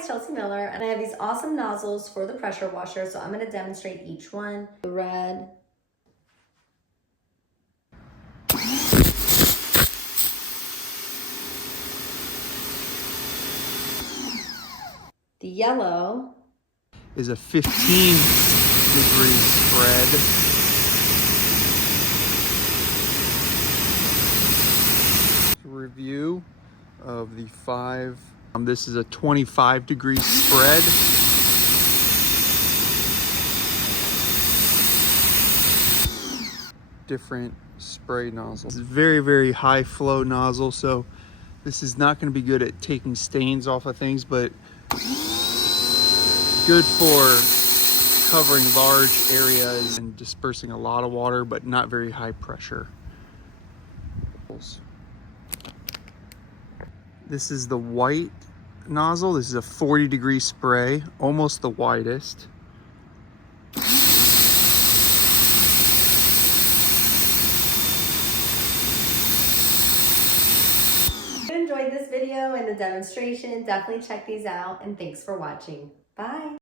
it's Chelsea Miller, and I have these awesome nozzles for the pressure washer, so I'm going to demonstrate each one. The red. The yellow is a 15-degree spread. Review of the 5. This is a 25-degree spread. Different spray nozzles. It's a very, very high flow nozzle, so this is not going to be good at taking stains off of things, but good for covering large areas and dispersing a lot of water, but not very high pressure. This is the white nozzle. This is a 40-degree spray, almost the widest. If you enjoyed this video and the demonstration, definitely check these out, and thanks for watching. Bye.